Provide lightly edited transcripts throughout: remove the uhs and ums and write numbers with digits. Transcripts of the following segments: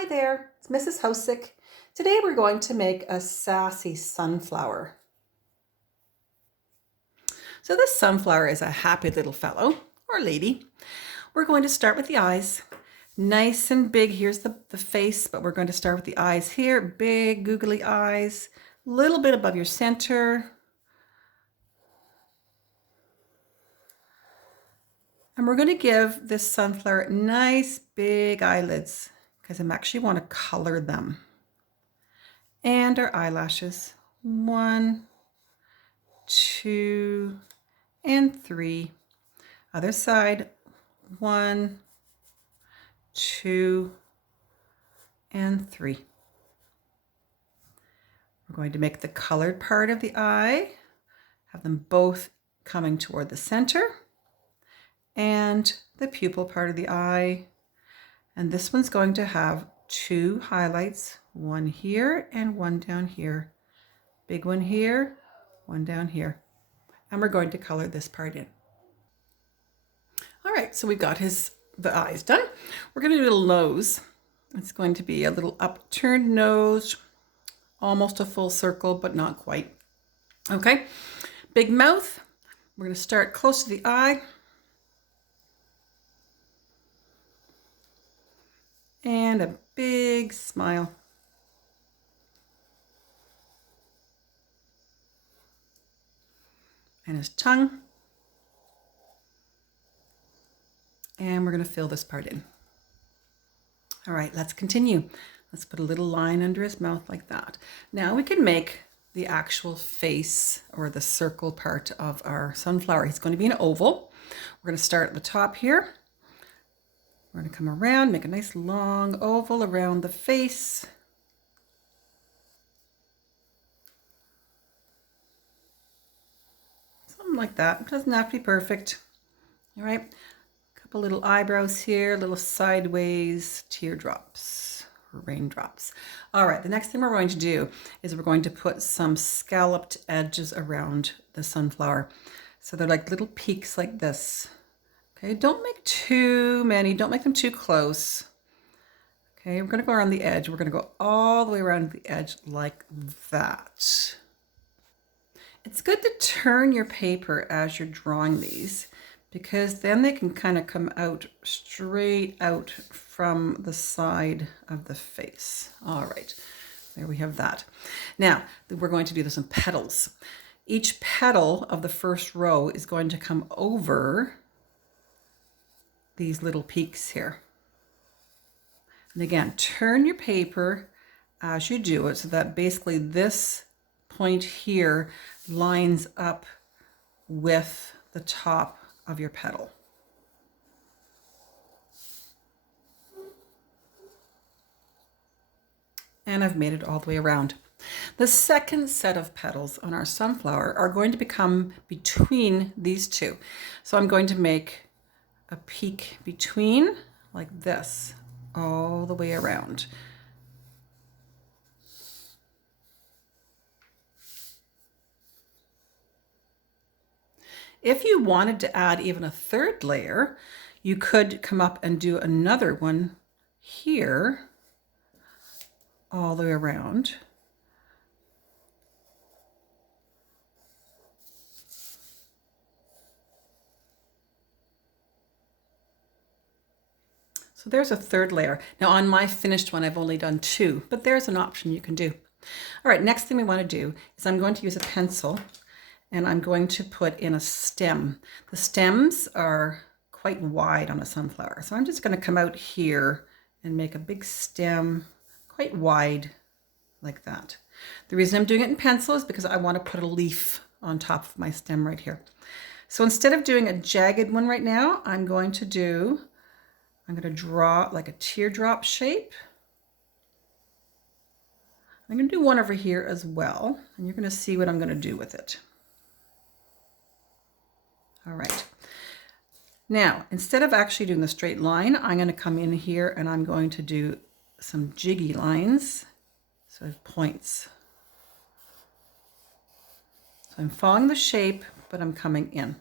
Hi there, it's Mrs. Housesick. Today we're going to make a sassy sunflower. So this sunflower is a happy little fellow or lady. We're going to start with the eyes. Nice and big. Here's the face, but we're going to start with the eyes here. Big googly eyes, a little bit above your center. And we're going to give this sunflower nice big eyelids because I actually want to color them. And our eyelashes, 1, 2, and 3. Other side, 1, 2, and 3. We're going to make the colored part of the eye, have them both coming toward the center, and the pupil part of the eye. And this one's going to have 2 highlights, one here and one down here. Big one here, one down here. And we're going to color this part in. All right, so we've got the eyes done. We're going to do a little nose. It's going to be a little upturned nose, almost a full circle, but not quite. Okay, big mouth. We're going to start close to the eye. And a big smile. And his tongue. And we're going to fill this part in. All right, let's continue. Let's put a little line under his mouth like that. Now we can make the actual face or the circle part of our sunflower. He's going to be an oval. We're going to start at the top here. We're going to come around, make a nice long oval around the face. Something like that. It doesn't have to be perfect. All right. A couple little eyebrows here, little sideways teardrops or raindrops. All right. The next thing we're going to do is we're going to put some scalloped edges around the sunflower. So they're like little peaks like this. Okay, don't make too many. Don't make them too close. Okay, we're going to go around the edge. We're going to go all the way around the edge like that. It's good to turn your paper as you're drawing these because then they can kind of come out straight out from the side of the face. All right, there we have that. Now, we're going to do this in petals. Each petal of the first row is going to come over these little peaks here. And again, turn your paper as you do it so that basically this point here lines up with the top of your petal. And I've made it all the way around. The second set of petals on our sunflower are going to become between these two. So I'm going to make a peak between like this all the way around. If you wanted to add even a third layer, you could come up and do another one here all the way around. So there's a third layer. Now on my finished one, I've only done 2, but there's an option you can do. All right, next thing we want to do is I'm going to use a pencil and I'm going to put in a stem. The stems are quite wide on a sunflower. So I'm just going to come out here and make a big stem quite wide like that. The reason I'm doing it in pencil is because I want to put a leaf on top of my stem right here. So instead of doing a jagged one right now, I'm going to draw like a teardrop shape. I'm going to do one over here as well, and you're going to see what I'm going to do with it. All right. Now, instead of actually doing the straight line, I'm going to come in here and I'm going to do some jiggy lines, so I have points. So I'm following the shape, but I'm coming in.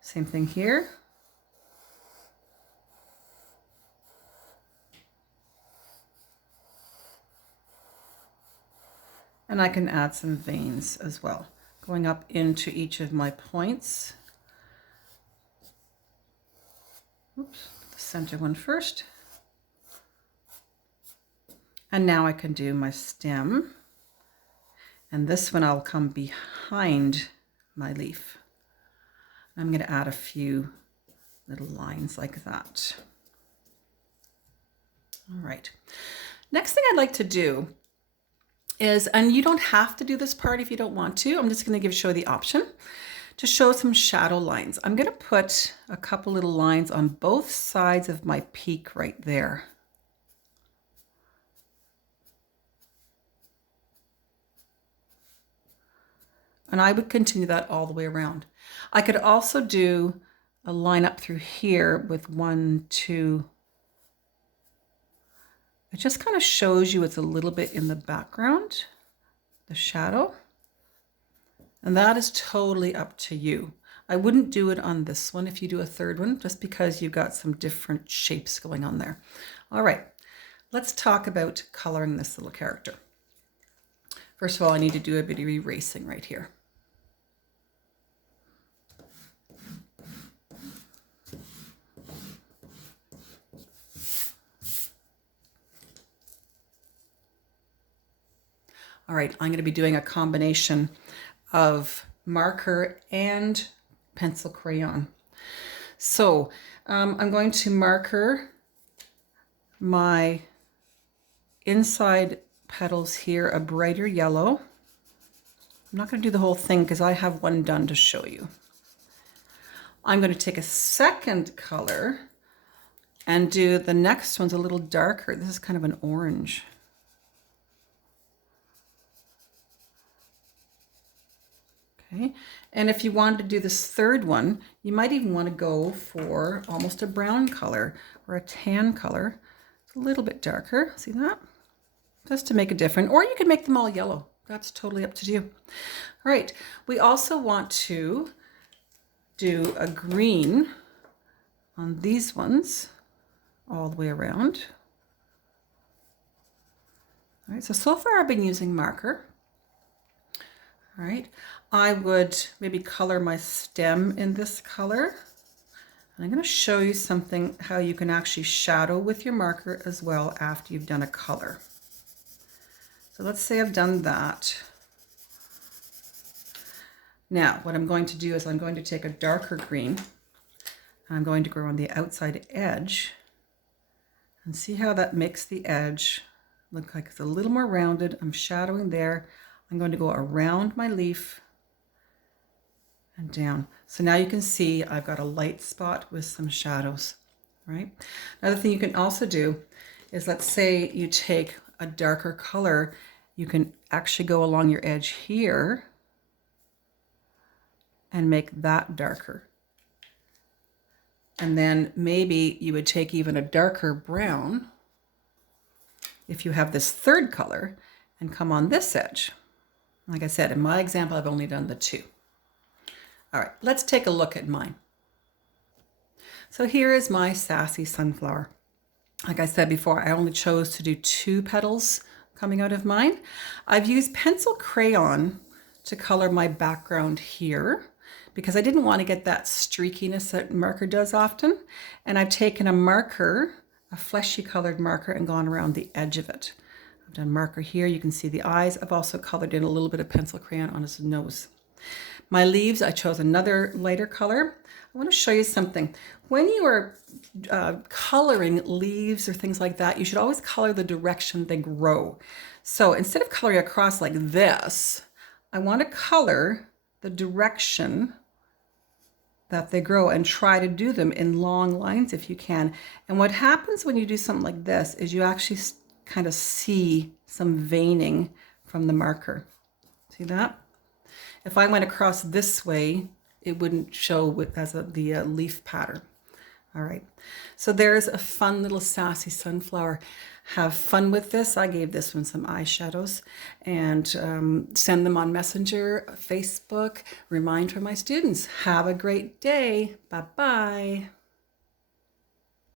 Same thing here. And I can add some veins as well, going up into each of my points. Oops, the center one first. And now I can do my stem. And this one I'll come behind my leaf. I'm going to add a few little lines like that. All right. Next thing I'd like to do is, and you don't have to do this part if you don't want to, I'm just going to show you the option to show some shadow lines. I'm going to put a couple little lines on both sides of my peak right there. And I would continue that all the way around. I could also do a line up through here with 1, 2. It just kind of shows you it's a little bit in the background, the shadow. And that is totally up to you. I wouldn't do it on this one if you do a third one, just because you've got some different shapes going on there. All right, let's talk about coloring this little character. First of all, I need to do a bit of erasing right here. All right, I'm going to be doing a combination of marker and pencil crayon. So I'm going to marker my inside petals here a brighter yellow. I'm not going to do the whole thing because I have one done to show you. I'm going to take a second color and do the next one's a little darker. This is kind of an orange. Okay, and if you wanted to do this third one, you might even want to go for almost a brown color or a tan color. It's a little bit darker, see that? Just to make it different, or you could make them all yellow. That's totally up to you. All right, we also want to do a green on these ones all the way around. All right, so far I've been using marker. All right, I would maybe color my stem in this color. And I'm going to show you something, how you can actually shadow with your marker as well after you've done a color. So let's say I've done that. Now, what I'm going to do is I'm going to take a darker green and I'm going to go on the outside edge and see how that makes the edge look like it's a little more rounded. I'm shadowing there. I'm going to go around my leaf and down. So now you can see I've got a light spot with some shadows, right? Another thing you can also do is, let's say you take a darker color, you can actually go along your edge here and make that darker. And then maybe you would take even a darker brown if you have this third color and come on this edge. Like I said, in my example, I've only done the 2. All right, let's take a look at mine. So here is my Sassy sunflower. Like I said before, I only chose to do 2 petals coming out of mine. I've used pencil crayon to color my background here because I didn't want to get that streakiness that marker does often. And I've taken a marker, a fleshy colored marker, and gone around the edge of it. I've done marker here. You can see the eyes. I've also colored in a little bit of pencil crayon on his nose. My leaves, I chose another lighter color. I want to show you something. When you are coloring leaves or things like that, you should always color the direction they grow. So instead of coloring across like this, I want to color the direction that they grow and try to do them in long lines if you can. And what happens when you do something like this is you actually kind of see some veining from the marker. See that? If I went across this way, it wouldn't show as the leaf pattern. All right, so there's a fun little Sassy sunflower. Have fun with this. I gave this one some eyeshadows, and send them on Messenger, Facebook. Remind for my students. Have a great day. Bye-bye.